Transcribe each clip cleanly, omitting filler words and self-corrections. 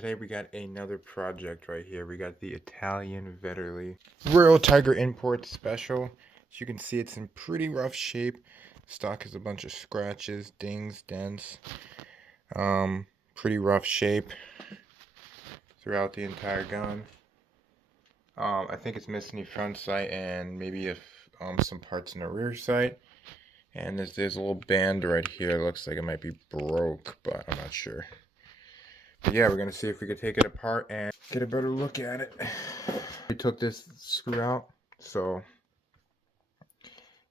Today we got another project right here. We got the Italian Vetterli Royal Tiger Import Special. As you can see, it's in pretty rough shape. Stock has a bunch of scratches, dings, dents. Pretty rough shape throughout the entire gun. I think it's missing the front sight and maybe some parts in the rear sight. And there's a little band right here. It looks like it might be broke, but I'm not sure. But yeah, we're gonna see if we could take it apart and get a better look at it. We took this screw out, so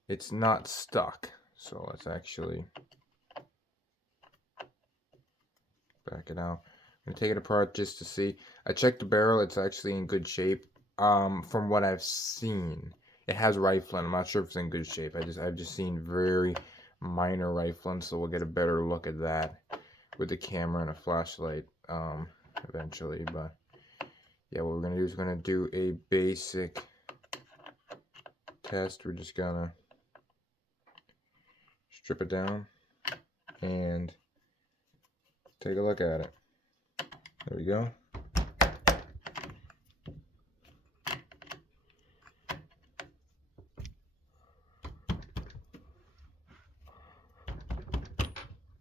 it's not stuck. So let's actually back it out. I'm gonna take it apart just to see. I checked the barrel; it's actually in good shape. From what I've seen, it has rifling. I'm not sure if it's in good shape. I've just seen very minor rifling, so we'll get a better look at that with the camera and a flashlight eventually. But yeah, what we're gonna do is we're gonna do a basic test. We're just gonna strip it down and take a look at it. There we go.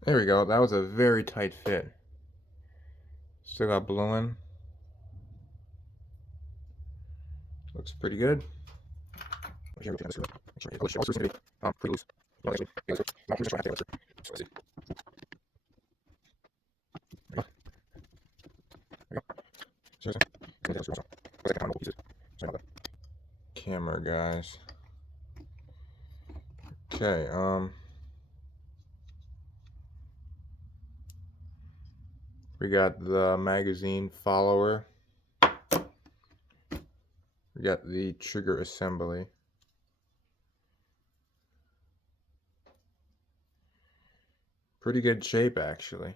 There we go. That was a very tight fit. Still got blue in. Looks pretty good. Pretty loose. Camera, guys. Okay, we got the magazine follower. We got the trigger assembly. Pretty good shape, actually.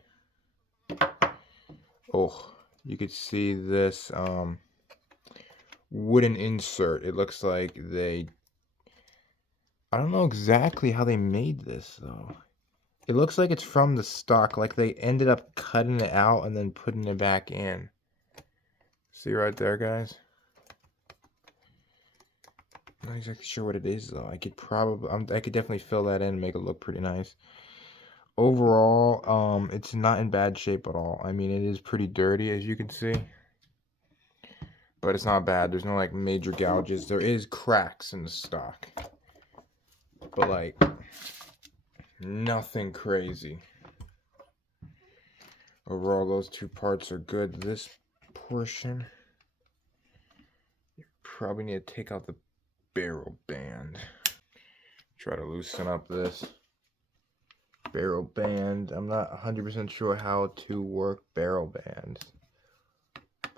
Oh, you could see this wooden insert. It looks like I don't know exactly how they made this, though. It looks like it's from the stock, like they ended up cutting it out and then putting it back in. See right there, guys? I'm not exactly sure what it is, though. I could definitely fill that in and make it look pretty nice. Overall, it's not in bad shape at all. I mean, it is pretty dirty, as you can see. But it's not bad. There's no, like, major gouges. There is cracks in the stock. But, like, nothing crazy. Overall, those two parts are good. This portion, you probably need to take out the barrel band. Try to loosen up this barrel band. I'm not 100% sure how to work barrel bands.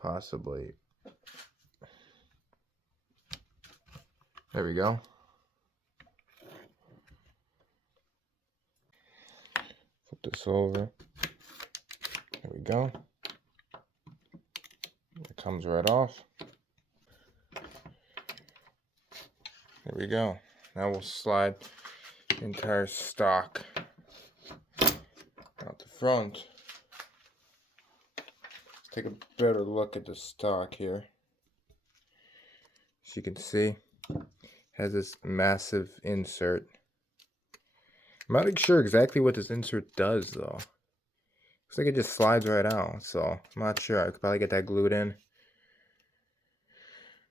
Possibly. There we go. Flip this over. There we go. It comes right off. There we go. Now we'll slide the entire stock out the front. Let's take a better look at the stock here. As you can see, it has this massive insert. I'm not sure exactly what this insert does, though. Looks like it just slides right out, so I'm not sure. I could probably get that glued in.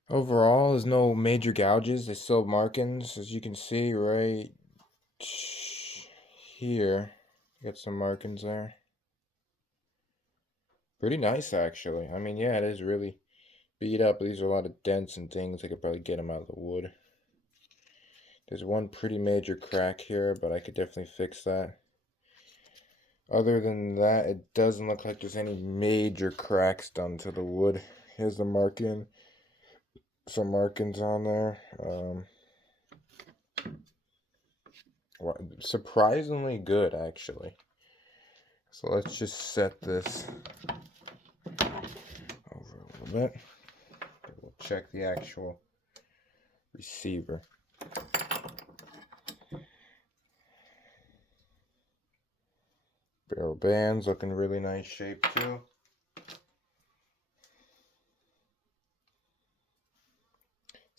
Overall, there's no major gouges. There's still markings, as you can see right here. Got some markings there. Pretty nice, actually. I mean, yeah, it is really beat up. These are a lot of dents and things. I could probably get them out of the wood. There's one pretty major crack here, but I could definitely fix that. Other than that, it doesn't look like there's any major cracks done to the wood. Here's the marking. Some markings on there. Surprisingly good, actually. So let's just set this over a little bit. We'll check the actual receiver. Barrel band's looking really nice shape too.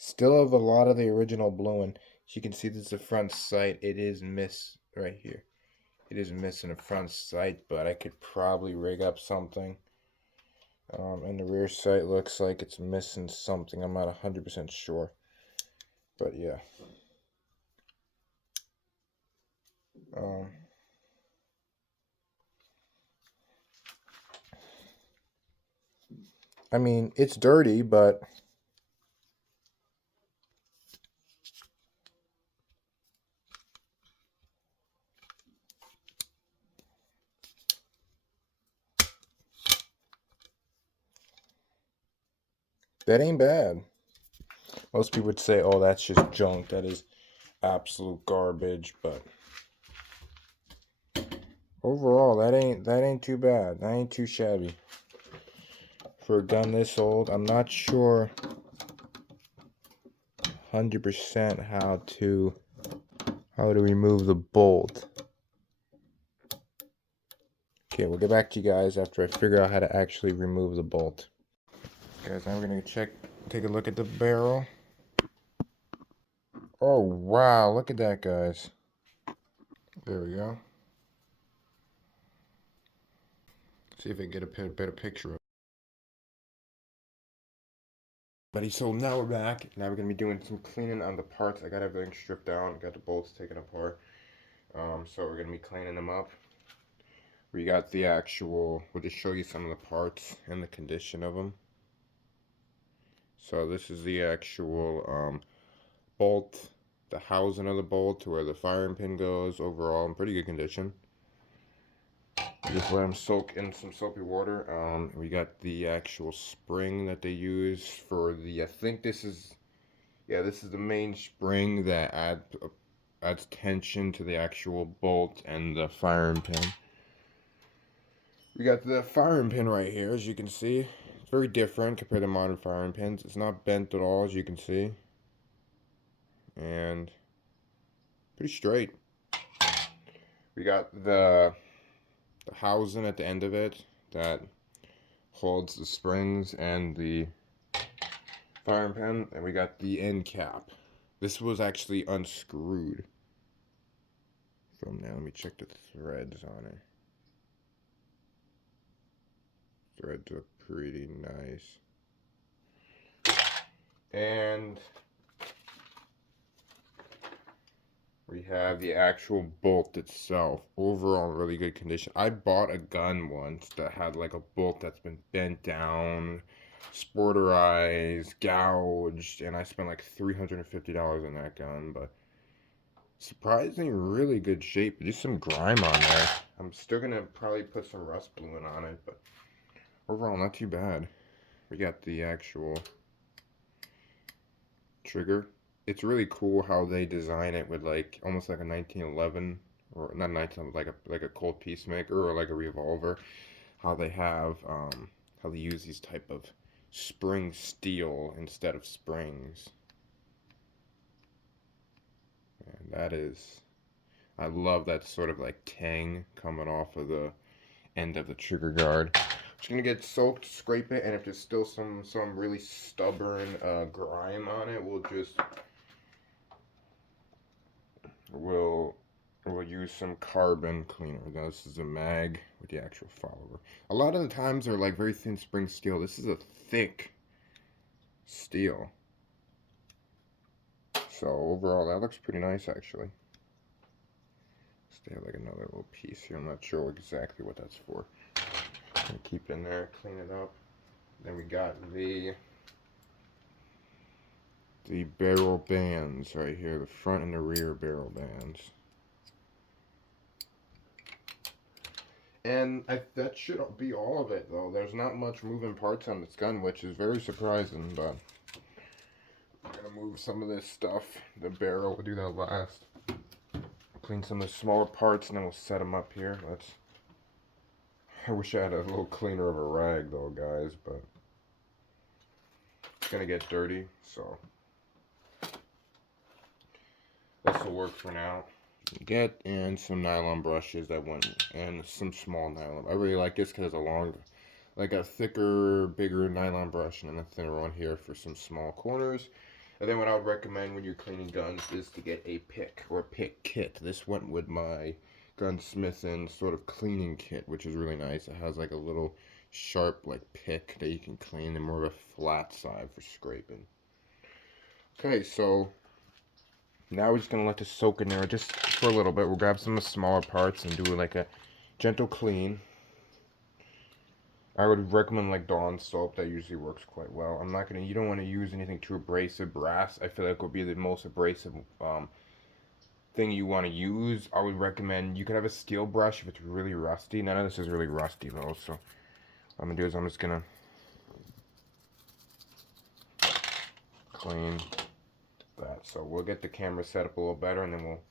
Still have a lot of the original bluing. As you can see, this is the front sight. It is miss right here. It is missing a front sight, but I could probably rig up something. And the rear sight looks like it's missing something. I'm not 100% sure. But yeah. I mean, it's dirty, but that ain't bad. Most people would say, "Oh, that's just junk. That is absolute garbage." But overall, that ain't too bad. That ain't too shabby for a gun this old. I'm not sure 100% how to remove the bolt. Okay, we'll get back to you guys after I figure out how to actually remove the bolt. Guys, now we're gonna take a look at the barrel. Oh wow, look at that, guys. There we go. See if I can get a better picture of it. Buddy, so now we're back. Now we're gonna be doing some cleaning on the parts. I got everything stripped down, got the bolts taken apart. So we're gonna be cleaning them up. We got the actual, we'll just show you some of the parts and the condition of them. So this is the actual bolt, the housing of the bolt to where the firing pin goes. Overall in pretty good condition. Just let them soak in some soapy water. We got the actual spring that they use for the, I think this is, yeah, this is the main spring that adds tension to the actual bolt and the firing pin. We got the firing pin right here, as you can see. It's very different compared to modern firing pins. It's not bent at all, as you can see. And pretty straight. We got the housing at the end of it that holds the springs and the firing pin. And we got the end cap. This was actually unscrewed from now. Let me check the threads on it. Threads look pretty nice. And we have the actual bolt itself. Overall, really good condition. I bought a gun once that had like a bolt that's been bent down, sporterized, gouged, and I spent like $350 on that gun, but surprisingly really good shape. Just some grime on there. I'm still gonna probably put some rust bluing on it, but overall not too bad. We got the actual trigger. It's really cool how they design it with like almost like a 1911, or not 1911, like a Colt Peacemaker or like a revolver. How they have how they use these type of spring steel instead of springs. And that is, I love that sort of like tang coming off of the end of the trigger guard. Just gonna get soaked, scrape it, and if there's still some really stubborn grime on it, we'll use some carbon cleaner. Now, this is a mag with the actual follower. A lot of the times they're like very thin spring steel. This is a thick steel. So overall, that looks pretty nice actually. They have like another little piece here. I'm not sure exactly what that's for. Gonna keep it in there, clean it up. Then we got the barrel bands right here, the front and the rear barrel bands. And that should be all of it, though. There's not much moving parts on this gun, which is very surprising, but I'm gonna move some of this stuff. The barrel, we'll do that last. Clean some of the smaller parts, and then we'll set them up here. I wish I had a little cleaner of a rag, though, guys, but it's gonna get dirty, so this will work for now. Get in some nylon brushes that went, and some small nylon. I really like this because it's a long, like a thicker, bigger nylon brush, and then a thinner one here for some small corners. And then what I would recommend when you're cleaning guns is to get a pick or a pick kit. This went with my gunsmith and sort of cleaning kit, which is really nice. It has like a little sharp like pick that you can clean and more of a flat side for scraping. Okay, so now we're just gonna let this soak in there just for a little bit. We'll grab some of the smaller parts and do like a gentle clean. I would recommend like Dawn soap. That usually works quite well. You don't want to use anything too abrasive. Brass, I feel like would be the most abrasive thing you want to use. I would recommend, you could have a steel brush if it's really rusty. None of this is really rusty though, so what I'm gonna do is I'm just gonna clean that. So we'll get the camera set up a little better and then we'll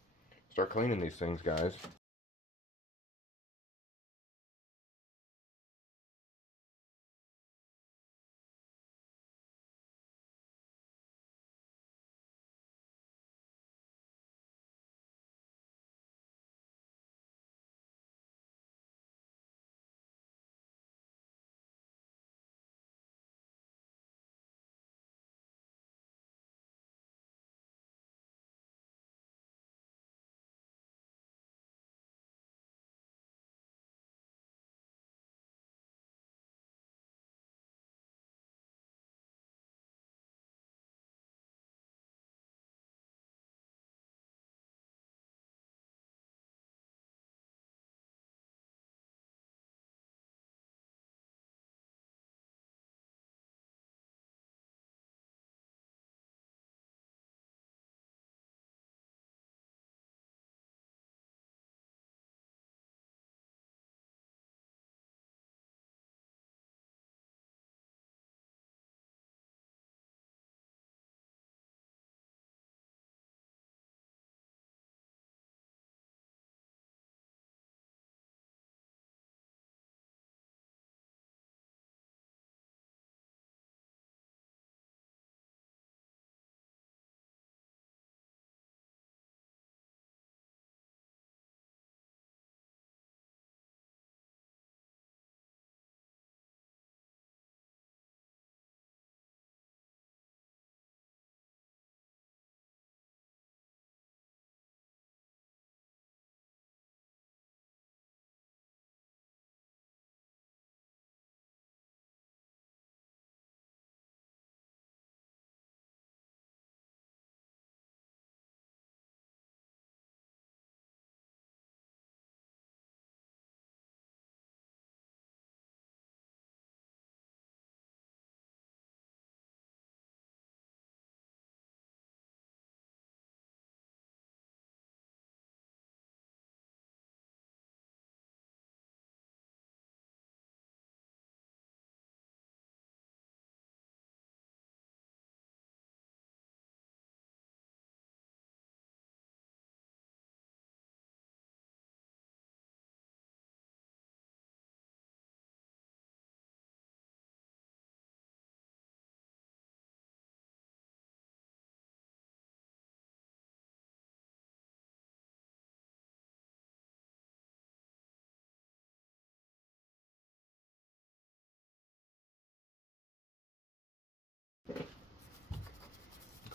start cleaning these things, guys.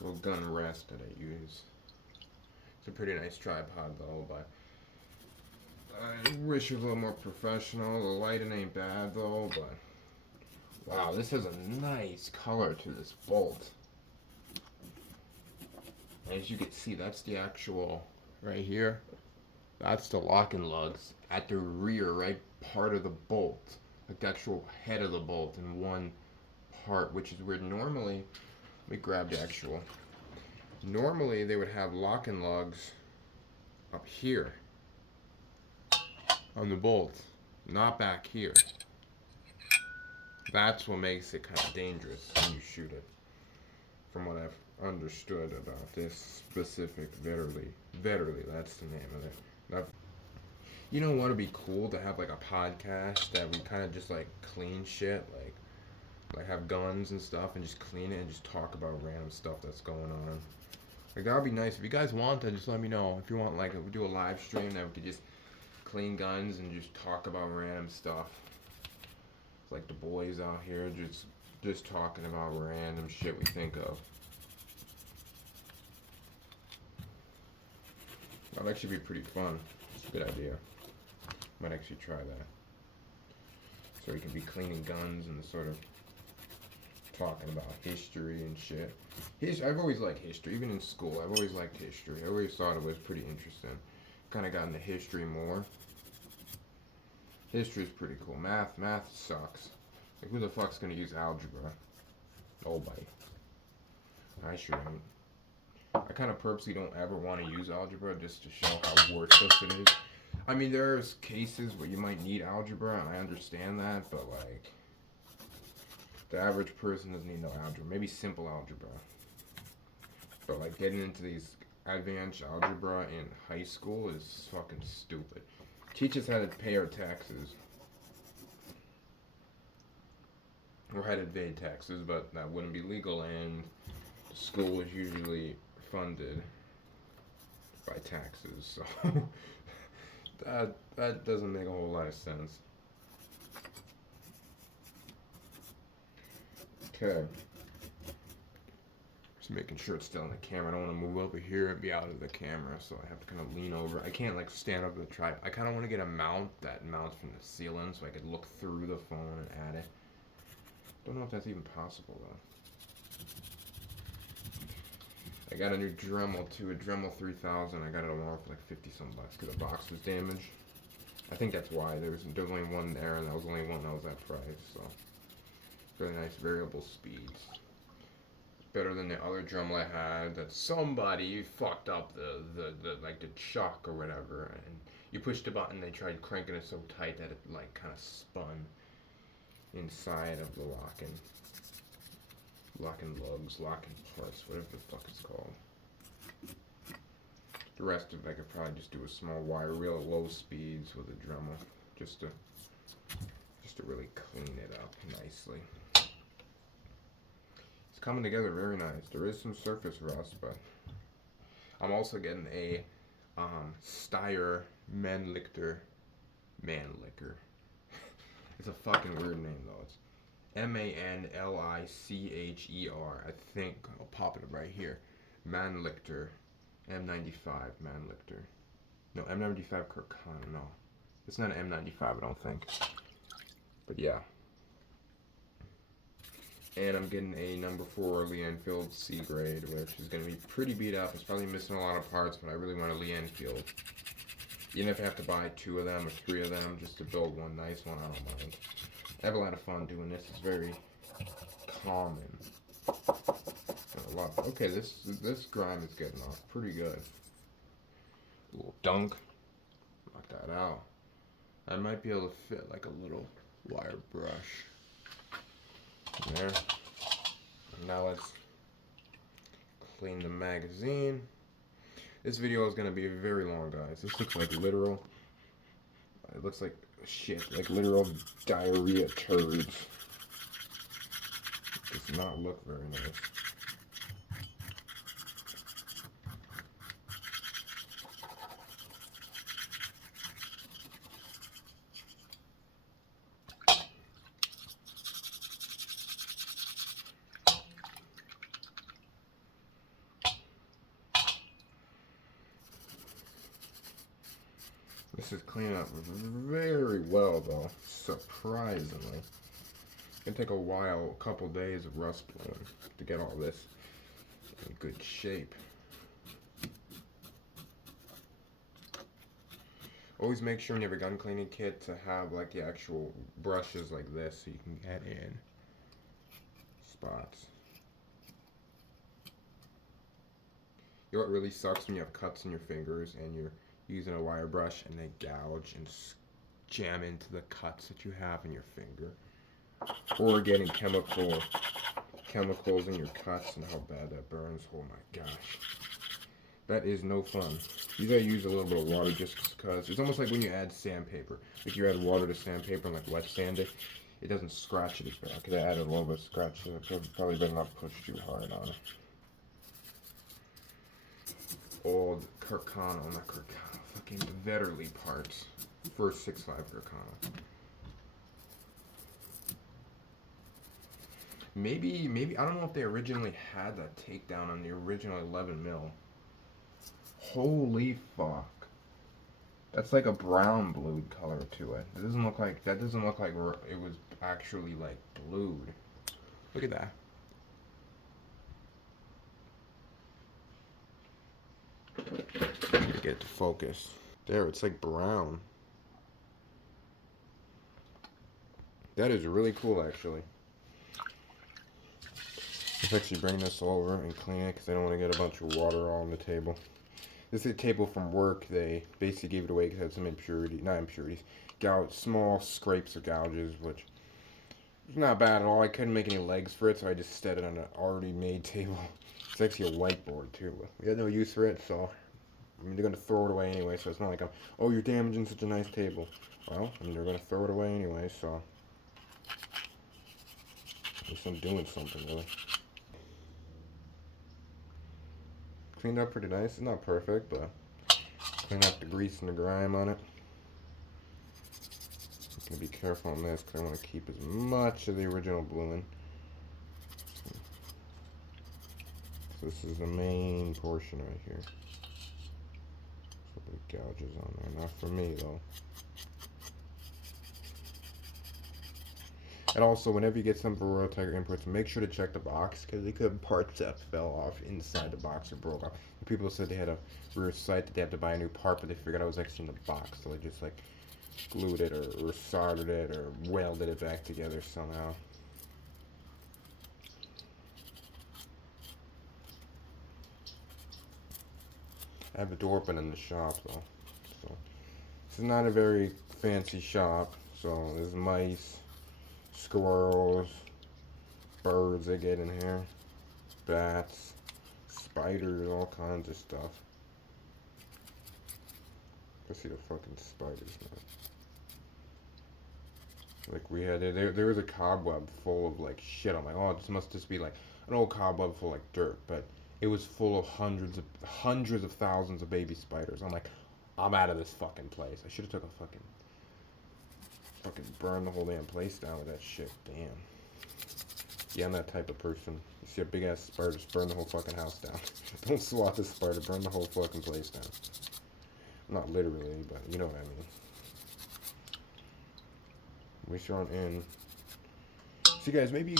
Little gun rest that I use. It's a pretty nice tripod though, but I wish it was a little more professional. The lighting ain't bad though, but wow, this has a nice color to this bolt. As you can see, that's the actual, right here, that's the locking lugs at the rear, right part of the bolt, like the actual head of the bolt in one part, which is weird. Normally, let me grab the actual, normally they would have locking lugs up here on the bolt, not back here. That's what makes it kind of dangerous when you shoot it, from what I've understood about this specific Vetterli, that's the name of it. Now, you know what would be cool to have like a podcast that we kind of just like clean shit, like have guns and stuff and just clean it and just talk about random stuff that's going on. Like that would be nice. If you guys want that, just let me know. If you want, like, we do a live stream that we could just clean guns and just talk about random stuff. It's like the boys out here just talking about random shit we think of. That'd actually be pretty fun. It's a good idea. Might actually try that. So we can be cleaning guns and sort of talking about history and shit. I've always liked history, even in school. I've always liked history. I always thought it was pretty interesting. Kind of got into history more. History is pretty cool. Math sucks. Like, who the fuck's gonna use algebra? Nobody. I sure don't. I kind of purposely don't ever want to use algebra just to show how worthless it is. I mean, there's cases where you might need algebra, and I understand that, but like, the average person doesn't need no algebra. Maybe simple algebra. But like, getting into these advanced algebra in high school is fucking stupid. Teach us how to pay our taxes. Or how to evade taxes, but that wouldn't be legal, and the school is usually funded by taxes, so that doesn't make a whole lot of sense. Okay. Just making sure it's still in the camera. I don't want to move over here and be out of the camera, so I have to kind of lean over. I can't like stand up the tripod. I kind of want to get a mount that mounts from the ceiling so I could look through the phone and at it. Don't know if that's even possible though. I got a new Dremel too, a Dremel 3000. I got it on Walmart for like 50 some bucks because the box was damaged. I think that's why there was only one there, and that was the only one that was that price. So really nice variable speeds. Better than the other Dremel I had that somebody fucked up the like the chuck or whatever, and you pushed the button. They tried cranking it so tight that it like kind of spun inside of the locking parts, whatever the fuck it's called. The rest of it I could probably just do a small wire, real low speeds with a Dremel, just to really clean it up nicely. It's coming together very nice. There is some surface rust, but I'm also getting a Steyr Mannlicher. It's a fucking weird name though. It's Mannlicher. I think I'll pop it right here. Mannlicher. M95 Mannlicher. No, M95 Kirkana. No, it's not an M95. I don't think. But yeah. And I'm getting a number 4 Lee Enfield C grade, which is going to be pretty beat up. It's probably missing a lot of parts, but I really want a Lee Enfield. Even if I have to buy 2 of them or 3 of them just to build one nice one, I don't mind. I have a lot of fun doing this. It's very common. Okay, this grime is getting off pretty good. A little dunk. Knock that out. I might be able to fit like a little wire brush. There. Now let's clean the magazine. This video is going to be very long, guys. This looks like literal. It looks like shit, like literal diarrhea turds. It does not look very nice. This is cleaning up very well, though, surprisingly. It's gonna take a while, a couple days of rust blowing to get all this in good shape. Always make sure when you have a gun cleaning kit to have like the actual brushes like this so you can get in spots. You know what really sucks when you have cuts in your fingers and you're using a wire brush and they gouge and jam into the cuts that you have in your finger, or getting chemicals in your cuts and how bad that burns. Oh my gosh, that is no fun. You gotta use a little bit of water just because it's almost like when you add sandpaper. If you add water to sandpaper and like wet sand it, it doesn't scratch it as bad because I added a little bit of scratch, so it probably better not push too hard on it. Old Kirkana, not Kirkana, fucking Vetterli parts for 6.5 Kirkana. Maybe, I don't know if they originally had that takedown on the original 11 mil. Holy fuck. That's like a brown blued color to it. It doesn't look like it was actually like blued. Look at that. Get it to focus. There, it's like brown. That is really cool, actually. Let's actually bring this over and clean it because I don't want to get a bunch of water all on the table. This is a table from work. They basically gave it away because it had some not impurities, small scrapes or gouges, which is not bad at all. I couldn't make any legs for it, so I just set it on an already made table. It's actually a whiteboard too. We had no use for it, so they're gonna throw it away anyway. So it's not like oh, you're damaging such a nice table. Well, they're gonna throw it away anyway, so at least I'm doing something really. Cleaned up pretty nice. It's not perfect, but clean up the grease and the grime on it. I'm gonna be careful on this because I want to keep as much of the original blue in. So this is the main portion right here. A couple of gouges on there. Not for me though. And also, whenever you get some for Royal Tiger imports, make sure to check the box because they could have parts that fell off inside the box or broke off. People said they had a rear sight that they had to buy a new part, but they figured out it was actually in the box, so they just like glued it or soldered it or welded it back together somehow. I have a door open in the shop though, so this is not a very fancy shop. So there's mice, squirrels, birds that get in here, bats, spiders, all kinds of stuff. Let's see the fucking spiders, man. Like we had, there was a cobweb full of like shit. I'm like, oh, this must just be like an old cobweb full of like dirt, but it was full of hundreds of thousands of baby spiders. I'm like, I'm out of this fucking place. I should have took a fucking burn the whole damn place down with that shit. Damn. Yeah, I'm that type of person. You see a big ass spider, just burn the whole fucking house down. Don't swat the spider, burn the whole fucking place down. Not literally, but you know what I mean. At least you're on in. See, guys, maybe you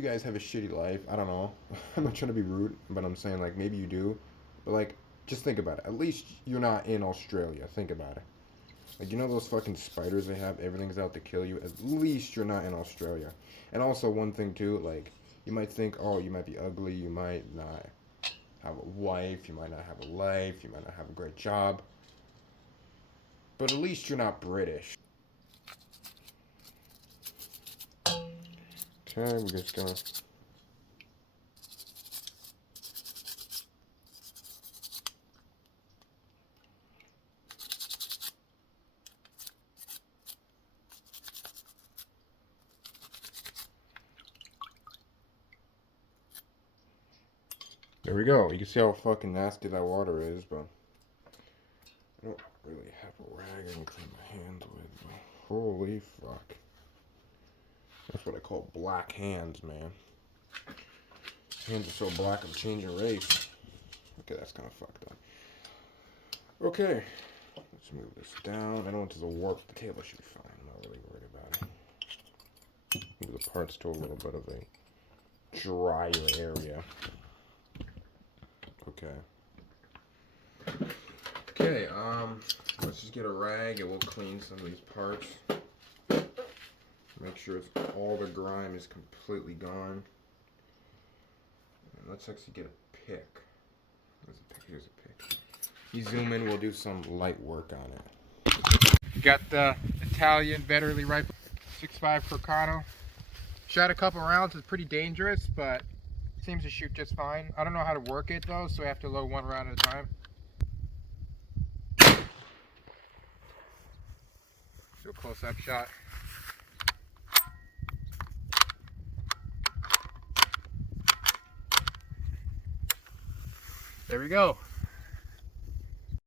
guys have a shitty life. I don't know. I'm not trying to be rude, but I'm saying like maybe you do. But like, just think about it. At least you're not in Australia. Think about it. Like, you know those fucking spiders they have? Everything's out to kill you. At least you're not in Australia. And also one thing too, like, you might think, oh, you might be ugly. You might not have a wife. You might not have a life. You might not have a great job. But at least you're not British. Okay, we're just gonna. There we go. You can see how fucking nasty that water is, but I don't really have a rag I can clean my hands with. But holy fuck. That's what I call black hands, man. Hands are so black, I'm changing race. Okay, that's kind of fucked up. Okay, let's move this down. I don't want this to warp. The table should be fine. I'm not really worried about it. Move the parts to a little bit of a drier area. Okay. Okay, let's just get a rag and we'll clean some of these parts. Make sure all the grime is completely gone. And let's actually get a pick. Here's a pick. You zoom in, we'll do some light work on it. Got the Italian Vetterli rifle, 6.5 Corcano. Shot a couple rounds, it's pretty dangerous, but seems to shoot just fine. I don't know how to work it though, so I have to load one round at a time. Do a close-up shot. There we go.